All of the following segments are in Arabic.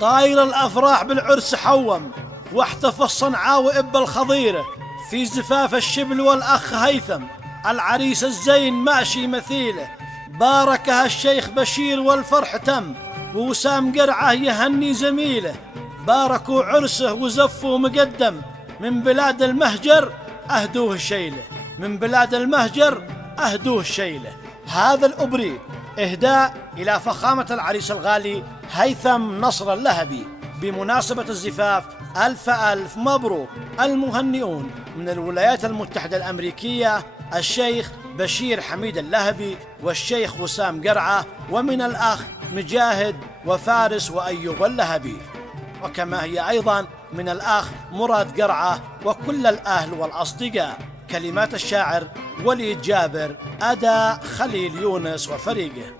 طايل الأفراح بالعرس حوم، واحتفى الصنعاوي إب الخضيرة في زفاف الشبل والأخ هيثم، العريس الزين ماشي مثيله، باركها الشيخ بشير والفرح تم، ووسام قرعه يهني زميله، باركوا عرسه وزفوا مقدم، من بلاد المهجر أهدوه شيله، من بلاد المهجر أهدوه شيله. هذا الأبري إهداء إلى فخامة العريس الغالي هيثم نصر اللهبي بمناسبة الزفاف. ألف ألف مبروك. المهنئون من الولايات المتحدة الأمريكية الشيخ بشير حميد اللهبي والشيخ وسام قرعة، ومن الأخ مجاهد وفارس وأيوب اللهبي، وكما هي أيضا من الأخ مراد قرعة وكل الأهل والأصدقاء. كلمات الشاعر وليد جابر، أداء خليل يونس وفريقه.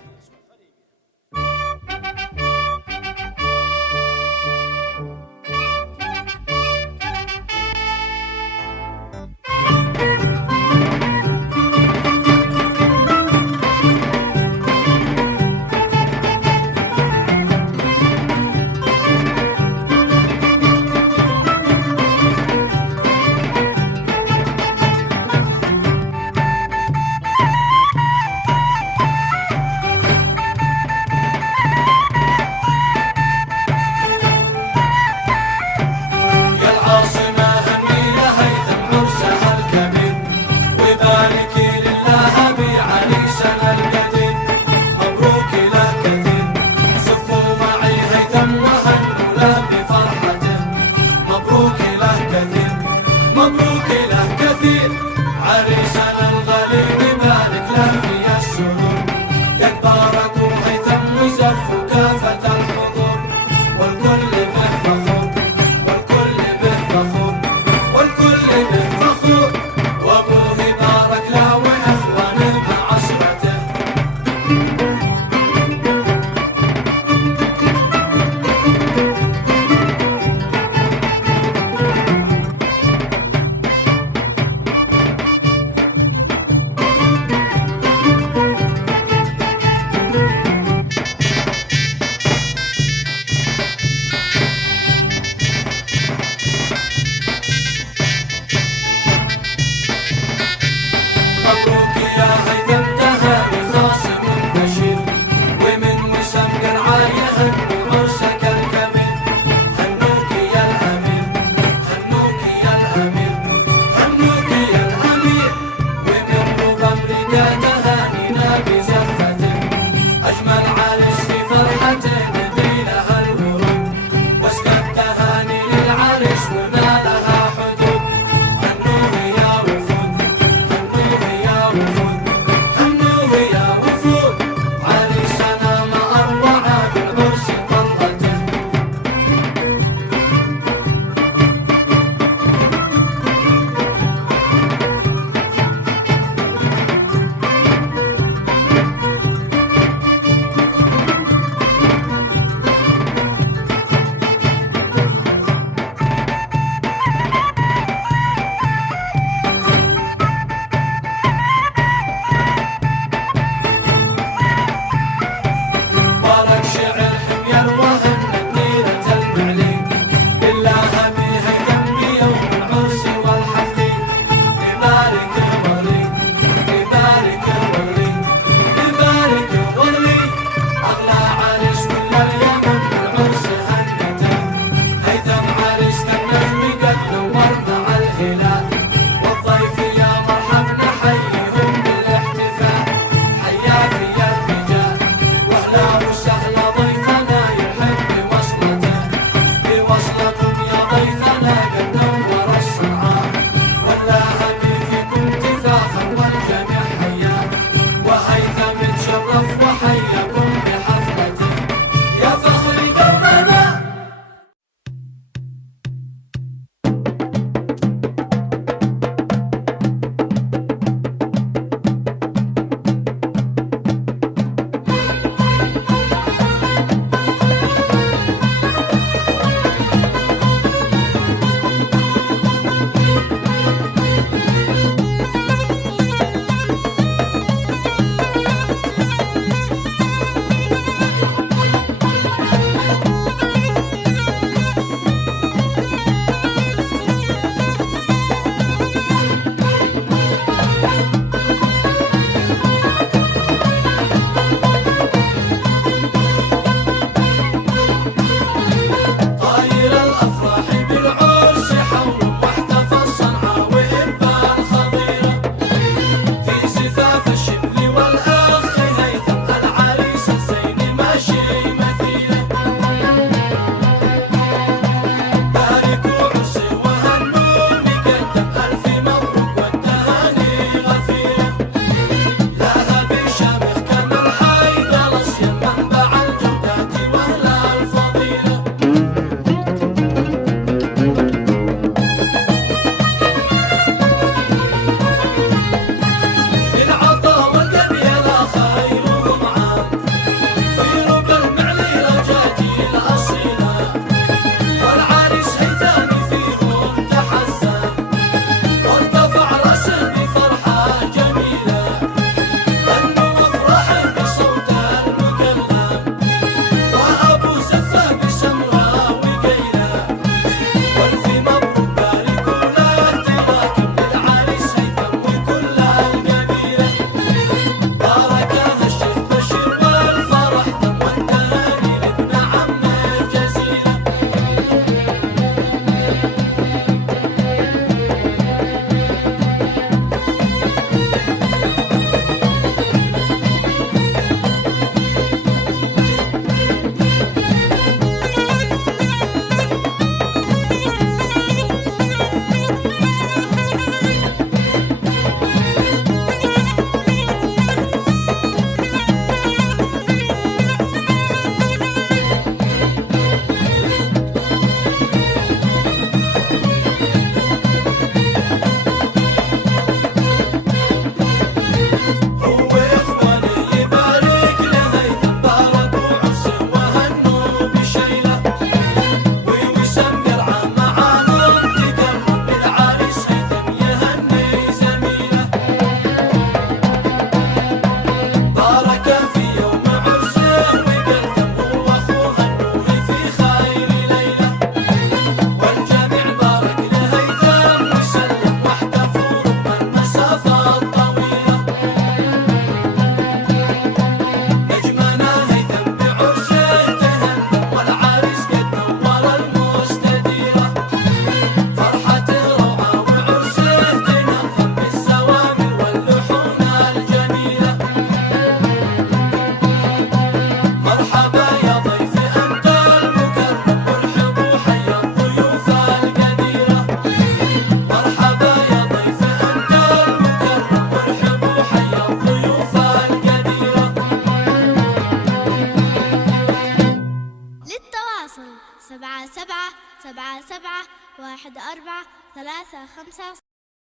تواصل 777714 34 5